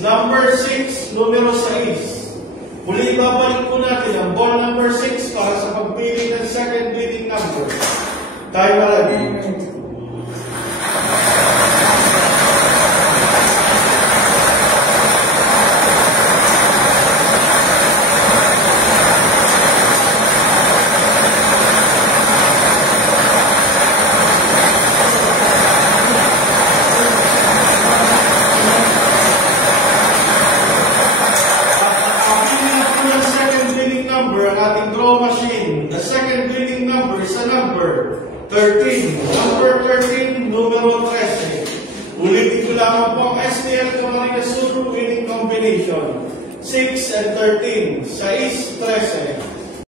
Number 6, numero 6. Muli babalik po natin ang ball number 6 para sa pagpili ng second winning number. Tayo malagi. Ating draw machine. The second winning number is a number 13. Number 13, numero 13. Ulitin ko lamang po ang STL Camarines Zulu winning combination. 6 and 13. 6, 13.